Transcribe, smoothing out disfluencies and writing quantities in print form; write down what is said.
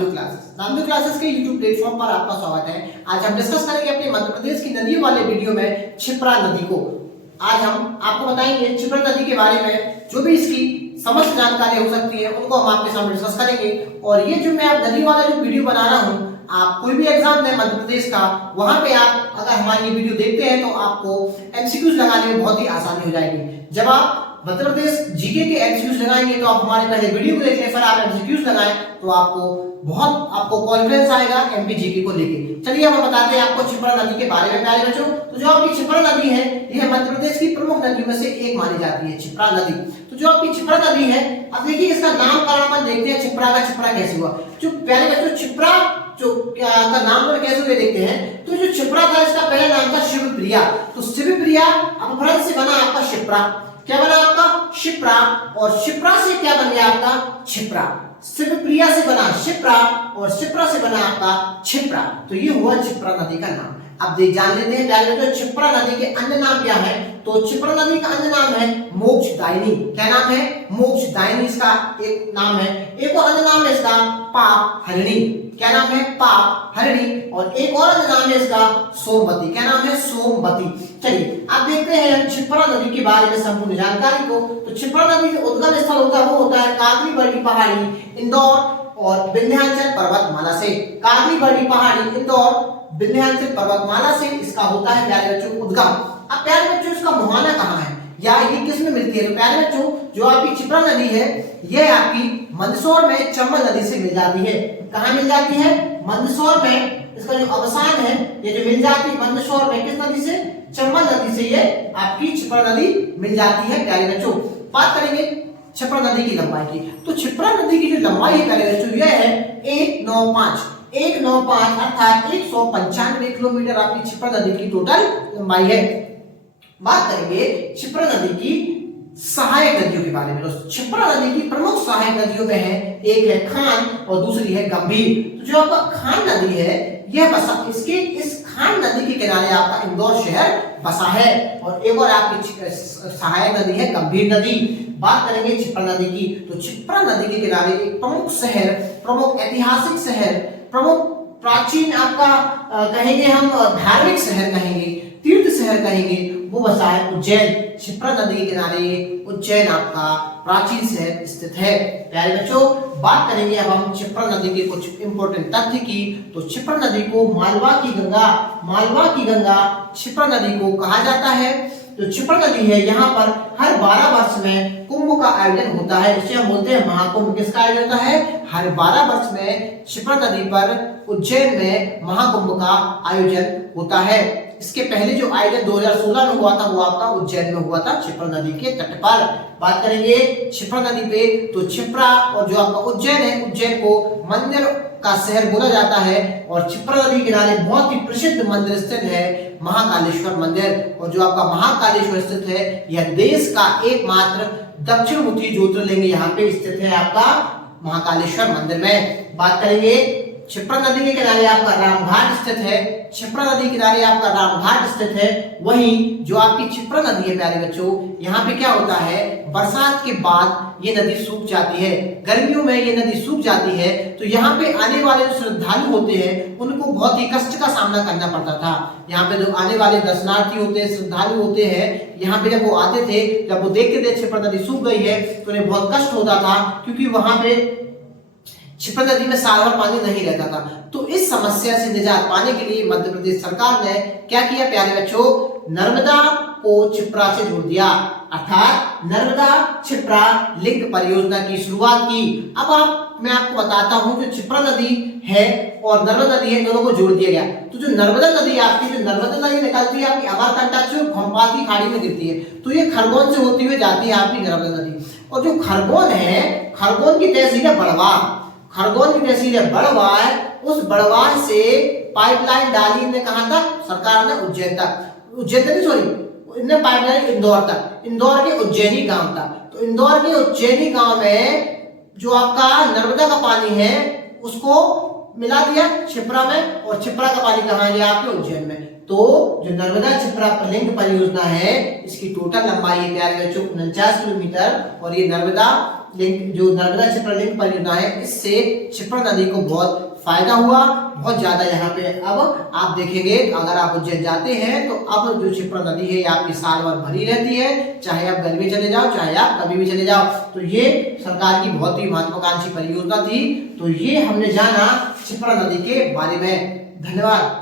Namdev classes. Namdev classes के YouTube platform पर आपका स्वागत है। आज हम डिस्कस करेंगे अपने मध्य प्रदेश की नदियों वाले वीडियो में क्षिप्रा नदी को। आज हम आपको बताएंगे क्षिप्रा नदी के बारे में, जो भी इसकी समस्त जानकारी हो सकती है उनको हम आपके सामने डिस्कस करेंगे। और ये जो मैं आप नदी वाला जो वीडियो बना रहा हूँ, आप कोई भी एग्जाम दें मध्य प्रदेश का, वहां पे आप अगर हमारी ये वीडियो देखते हैं तो आपको एमसीक्यूज लगाने में बहुत ही आसानी हो जाएगी। जब आप मध्य प्रदेश जीके के एमसीक्यूज लगाएंगे तो आप हमारे पहले वीडियो को देखें, फिर आप एमसीक्यूज लगाएं तो आपको कॉन्फिडेंस आएगा एमपी जीके को लेके। चलिए हम बताते हैं आपको क्षिप्रा नदी के बारे में प्यारे बच्चों। तो जो आपकी क्षिप्रा नदी है, यह मध्य प्रदेश की प्रमुख नदियों में से एक मानी जाती है, क्षिप्रा नदी। तो जो आपकी क्षिप्रा नदी है, अब देखिए इसका नामकरण अपन देखते हैं, क्षिप्रा का क्षिप्रा कैसे हुआ। जो प्यारे बच्चों क्षिप्रा जो का नामकरण कैसे हुए देखते हैं। तो जो क्षिप्रा था, इसका पहला नाम था शिवप्रिया। तो शिवप्रिया अपभ्रंश से बना आपका क्षिप्रा। क्या बना आपका? क्षिप्रा। और क्षिप्रा से क्या बन गया आपका? क्षिप्रा। शिवप्रिया से बना क्षिप्रा और क्षिप्रा से बना आपका क्षिप्रा। तो ये हुआ क्षिप्रा नदी का नाम। अब देख जान लेते हैं पहले तो क्षिप्रा नदी के अन्य नाम क्या है। तो क्षिप्रा नदी का अन्य नाम है मोक्षदायिनी। क्या नाम है? मोक्षदायिनी इसका एक नाम है। एक और अन्य नाम है इसका पाप हरिणी। क्या नाम है? पाप हरिणी। और एक और अन्य नाम है इसका सोमवती। क्या नाम है? सोमवती। चलिए आप देखते हैं क्षिप्रा नदी के बारे में संपूर्ण जानकारी को। तो क्षिप्रा नदी का उद्गम स्थल वो होता है कागरी बर्डी पहाड़ी, इंदौर और विंध्याचल पर्वतमाला से। कागरी बर्डी पहाड़ी, इंदौर, विंध्याचल पर्वतमाला से इसका होता है प्यारे बच्चों उद्गम। अब प्यारे बच्चों इसका मुहाना कहाँ है या ये किस में मिलती है? तो प्यारे बच्चों जो आपकी क्षिप्रा नदी है, यह आपकी मंदसौर में चंबल नदी से मिल जाती है। कहाँ मिल जाती है? मंदसौर में। इसका जो अवसान है, ये जो मिल जाती है मंदसौर में किस नदी से? चंबल नदी से ये आपकी क्षिप्रा नदी मिल जाती है प्यारे बच्चों। बात करेंगे क्षिप्रा नदी की लंबाई की। तो क्षिप्रा नदी की जो लंबाई है प्यारे बच्चों, यह है 195 अर्थात 195 किलोमीटर आपकी क्षिप्रा नदी की टोटल लंबाई है। बात करेंगे क्षिप्रा नदी की सहायक नदियों के बारे में। तो क्षिप्रा नदी की प्रमुख सहायक नदियों में है, एक है खान और दूसरी है गंभीर। तो जो आपका खान नदी है, यह बसा इस खान नदी के किनारे आपका इंदौर शहर बसा है। और एक और आपकी सहायक नदी है गंभीर नदी। बात करेंगे क्षिप्रा नदी की। तो क्षिप्रा नदी के किनारे एक प्रमुख शहर, प्रमुख ऐतिहासिक शहर, प्रमुख प्राचीन आपका कहेंगे हम धार्मिक शहर कहेंगे, तीर्थ शहर कहेंगे, वो बसा है उज्जैन। क्षिप्रा नदी के किनारे उज्जैन आपका प्राचीन शहर स्थित है। प्यारे बच्चों बात करेंगे अब हम क्षिप्रा नदी के कुछ इंपॉर्टेंट तथ्य की। तो क्षिप्रा नदी को मालवा की गंगा क्षिप्रा नदी को कहा जाता है। जो क्षिप्रा नदी है, यहाँ पर हर 12 वर्ष में कुंभ का आयोजन होता है, इसे हम बोलते हैं महाकुंभ। किसका आयोजन होता है? हर 12 वर्ष में क्षिप्रा नदी पर उज्जैन में महाकुंभ का आयोजन होता है। इसके पहले जो आयोजन 2016 में हुआ था, वो आपका उज्जैन में हुआ था, क्षिप्रा नदी के तट पर। बात करेंगे क्षिप्रा नदी पे। तो क्षिप्रा और जो आपका उज्जैन है, उज्जैन को मंदिर का शहर बोला जाता है। और क्षिप्रा नदी किनारे बहुत ही प्रसिद्ध मंदिर स्थित है, महाकालेश्वर मंदिर। और जो आपका महाकालेश्वर स्थित है, यह देश का एकमात्र दक्षिण मुखी ज्योतिर्लिंग यहाँ पे स्थित है आपका महाकालेश्वर मंदिर में। बात करेंगे क्षिप्रा नदी के किनारे आपका रामघाट स्थित है। क्षिप्रा नदी के किनारे आपका रामघाट स्थित है। वहीं जो आपकी क्षिप्रा नदी है प्यारे बच्चों, यहाँ पे क्या होता है, बरसात के बाद ये नदी सूख जाती है, गर्मियों में ये नदी सूख जाती है। तो यहाँ पे आने वाले जो श्रद्धालु होते हैं, उनको बहुत ही कष्ट का सामना करना पड़ता था। यहाँ पे जो आने वाले दर्शनार्थी होते हैं, श्रद्धालु होते हैं, यहाँ पे जब वो आते थे, जब वो देखते थे क्षिप्रा नदी सूख गई है, तो उन्हें बहुत कष्ट होता था, क्योंकि वहां पे क्षिप्रा नदी में साल भर पानी नहीं रहता था। तो इस समस्या से निजात पाने के लिए मध्य प्रदेश सरकार ने क्या किया प्यारे बच्चों, नर्मदा को क्षिप्रा से जोड़ दिया, अर्थात नर्मदा क्षिप्रा लिंक परियोजना की शुरुआत की। अब मैं आपको बताता हूं, जो क्षिप्रा नदी है और नर्मदा नदी है, दोनों को जोड़ दिया गया। तो जो नर्मदा नदी आपकी, जो नर्मदा नदी निकलती है आपकी अमरकंटक से भोपाल की खाड़ी में गिरती है, तो ये खरगोन से होती हुई जाती है आपकी नर्मदा नदी। और जो खरगोन है, खरगोन की तहसील है बड़वा, खरगोन की तहसील है बड़वा, उस बड़वा से पाइपलाइन डाली ने कहां तक? सरकार ने उज्जैन तक, उज्जैन नहीं सॉरी, इन्हें पाइपलाइन इंदौर तक, इंदौर के उज्जैनी गांव तक। तो इंदौर के उज्जैनी गांव में जो आपका नर्मदा का पानी है, उसको मिला दिया क्षिप्रा में, और क्षिप्रा का पानी कहाँ गया? आपके उज्जैन में। तो जो नर्मदा क्षिप्रा लिंक परियोजना है, इसकी टोटल लंबाई है प्यारे बच्चों 49 किलोमीटर। और ये नर्मदा लिंक जो नर्मदा क्षिप्रा लिंक परियोजना है, इससे क्षिप्रा नदी को बहुत फायदा हुआ, बहुत ज्यादा। यहाँ पे अब आप देखेंगे अगर आप उज्जैन जाते हैं तो अब जो क्षिप्रा नदी है आपकी साल भर भरी रहती है, चाहे आप गर्मी चले जाओ चाहे आप कभी भी चले जाओ। तो ये सरकार की बहुत ही महत्वाकांक्षी परियोजना थी। तो ये हमने जाना क्षिप्रा नदी के बारे में। धन्यवाद।